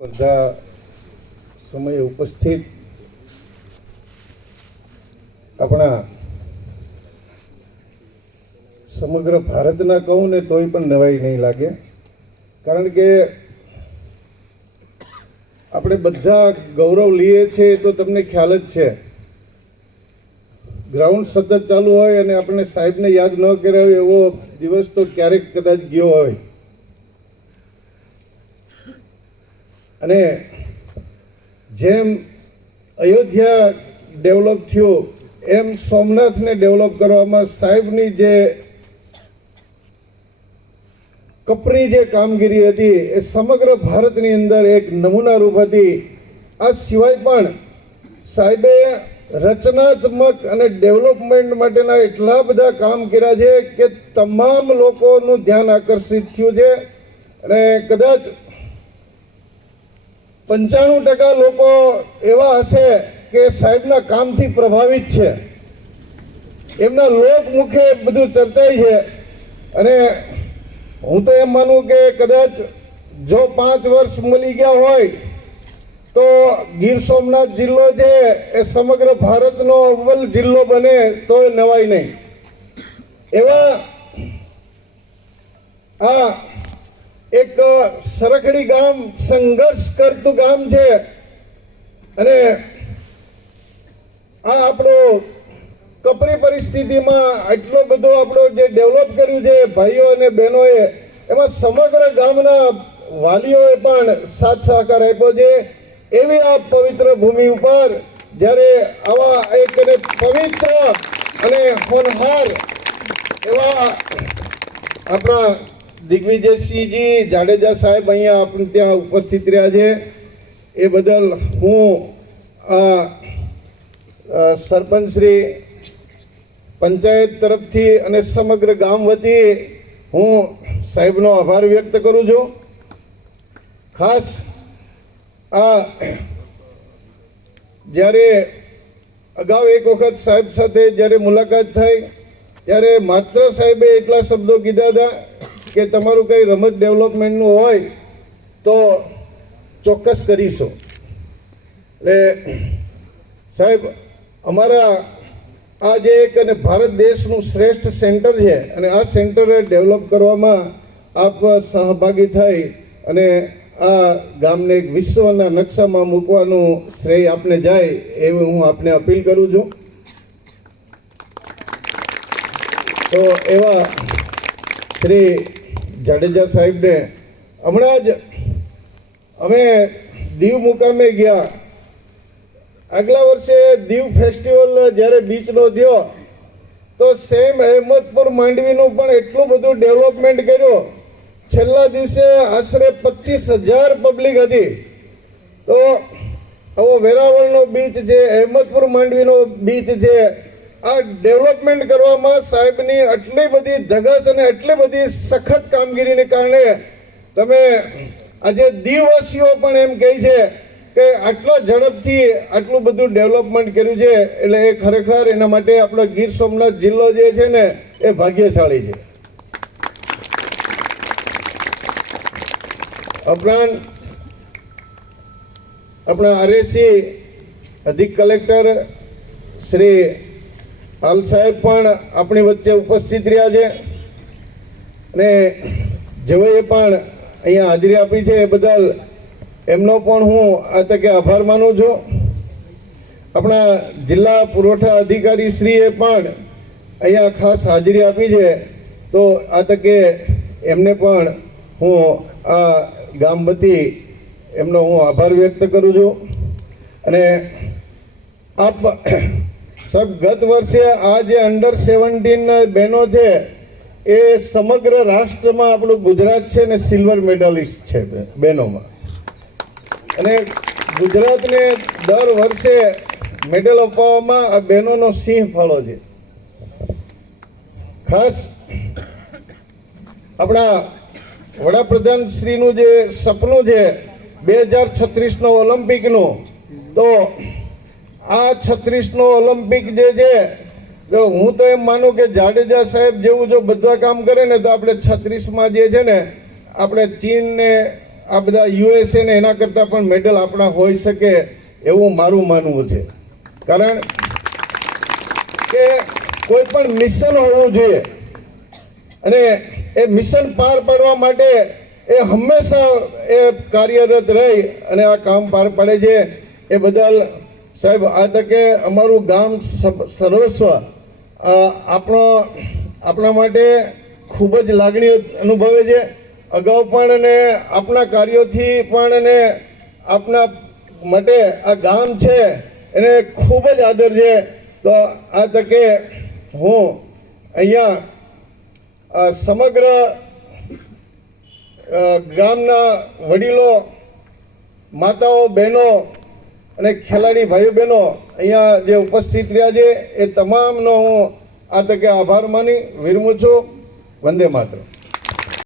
સ્પર્ધા સમયે ઉપસ્થિત આપણા સમગ્ર ભારતના કહું ને તોય પણ નવાઈ નહીં લાગે, કારણ કે આપણે બધા ગૌરવ લઈએ છીએ તો તમને ખ્યાલ જ છે. ગ્રાઉન્ડ સતત ચાલુ હોય અને આપણે સાહેબને યાદ ન કર્યા હોય એવો દિવસ તો ક્યારેક કદાચ ગયો હોય. અને જેમ અયોધ્યા ડેવલપ થયું એમ સોમનાથને ડેવલપ કરવામાં સાહેબની જે કપરી જે કામગીરી હતી એ સમગ્ર ભારતની અંદર એક નમૂનારૂપ હતી. આ સિવાય પણ સાહેબે રચનાત્મક અને ડેવલપમેન્ટ માટેના એટલા બધા કામ કર્યા છે કે તમામ લોકોનું ધ્યાન આકર્ષિત થયું છે. અને કદાચ 95% લોકો એવા હશે કે સાહેબના કામથી પ્રભાવિત છે, એમના લોકમુખે બધું ચર્ચાય છે. અને હું તો એમ માનું કે કદાચ જો 5 વર્ષ મળી ગયા હોય તો ગીર સોમનાથ જિલ્લો છે એ સમગ્ર ભારતનો અવ્વલ જિલ્લો બને તો નવાય નહીં. એવા આ એક સરખડી ગામ, સંઘર્ષ કરતું ગામ છે. અને આ આપણો કપરી પરિસ્થિતિમાં આટલો બધો આપણો જે ડેવલપ કર્યું છે ભાઈઓ અને બહેનોએ, એમાં સમગ્ર ગામના વાલીઓએ પણ સાથ સહકાર આપ્યો છે. એવી આ પવિત્ર ભૂમિ ઉપર જ્યારે આવા એક પવિત્ર અને હોનહાર એવા આપણા દિગ્વિજયસિંહજી જાડેજા સાહેબ અહીંયા આપણે ત્યાં ઉપસ્થિત રહ્યા છે, એ બદલ હું આ સરપંચ શ્રી, પંચાયત તરફથી અને સમગ્ર ગામ વતી હું સાહેબનો આભાર વ્યક્ત કરું છું. ખાસ આ જ્યારે અગાઉ એક વખત સાહેબ સાથે જ્યારે મુલાકાત થઈ ત્યારે માત્ર સાહેબે એટલા શબ્દો કીધા હતા કે તમારું કંઈ રમત ડેવલપમેન્ટનું હોય તો ચોક્કસ કરીશું. એટલે સાહેબ, અમારા આ જે એક અને ભારત દેશનું શ્રેષ્ઠ સેન્ટર છે અને આ સેન્ટર ડેવલપ કરવામાં આપ સહભાગી થઈ અને આ ગામને એક વિશ્વના નકશામાં મૂકવાનું શ્રેય આપને જાય એવી હું આપને અપીલ કરું છું. તો એવા શ્રી જાડેજા સાહેબને હમણાં જ અમે દીવ મુકામે ગયા. આગલા વર્ષે દીવ ફેસ્ટિવલ જ્યારે બીચનો થયો તો સેમ અહેમદપુર માંડવીનું પણ એટલું બધું ડેવલપમેન્ટ કર્યું. છેલ્લા દિવસે આશરે 25,000 પબ્લિક હતી. તો આવો વેરાવળનો બીચ છે, અહેમદપુર માંડવીનો બીચ છે, આ ડેવલપમેન્ટ કરવામાં સાહેબની આટલી બધી ધગશ અને આટલી બધી સખત કામગીરીને કારણે તમે આજે દીવવાસીઓ પણ એમ કહે છે કે આટલા ઝડપથી આટલું બધું ડેવલપમેન્ટ કર્યું છે. એટલે એ ખરેખર એના માટે આપણો ગીર સોમનાથ જિલ્લો જે છે ને એ ભાગ્યશાળી છે. ઉપરાંત આપણા આરએસી અધિક કલેક્ટર શ્રી પાલ સાહેબ પણ આપણી વચ્ચે ઉપસ્થિત રહ્યા છે અને જેઓએ પણ અહીંયા હાજરી આપી છે એ બદલ એમનો પણ હું આ તકે આભાર માનું છું. આપણા જિલ્લા પુરવઠા અધિકારી શ્રીએ પણ અહીંયા ખાસ હાજરી આપી છે, તો આ તકે એમને પણ હું આ ગામ વતી એમનો હું આભાર વ્યક્ત કરું છું. અને આપ સાહેબ, ગત વર્ષે આ જે અંડર-17 બહેનો છે એ સમગ્ર રાષ્ટ્રમાં આપણું ગુજરાત છે ને સિલ્વર મેડલિસ્ટ છે બહેનોમાં. અને ગુજરાતને દર વર્ષે મેડલ અપાવવામાં આ બહેનોનો સિંહ ફાળો છે. ખાસ આપણા વડાપ્રધાન શ્રીનું જે સપનું છે 2036નો ઓલિમ્પિકનું, તો આ 36નો ઓલિમ્પિક જે છે, તો હું તો એમ માનું કે જાડેજા સાહેબ જેવું જો બધા કામ કરે ને તો આપણે 36માં જે છે ને આપણે ચીનને આ બધા યુએસએ ને એના કરતાં પણ મેડલ આપણા હોઈ શકે એવું મારું માનવું છે. કારણ કે કોઈ પણ મિશન હોવું જોઈએ અને એ મિશન પાર પાડવા માટે એ હંમેશા એ કાર્યરત રહી અને આ કામ પાર પાડે છે. એ બદલ સાહેબ આ તકે અમારું ગામ સર્વસ્વ આપણા માટે ખૂબ જ લાગણી અનુભવે છે. અગાઉ પણ અને આપણા કાર્યોથી પણ અને આપણા માટે આ ગામ છે એને ખૂબ જ આદર છે. તો આ તકે હું અહીંયા સમગ્ર ગામના વડીલો, માતાઓ, બહેનો અને ખેલાડી ભાઈઓ બહેનો અહીંયા જે ઉપસ્થિત રહ્યા છે એ તમામનો હું આ તકે આભાર માની વિરમું છું. વંદે માતરમ.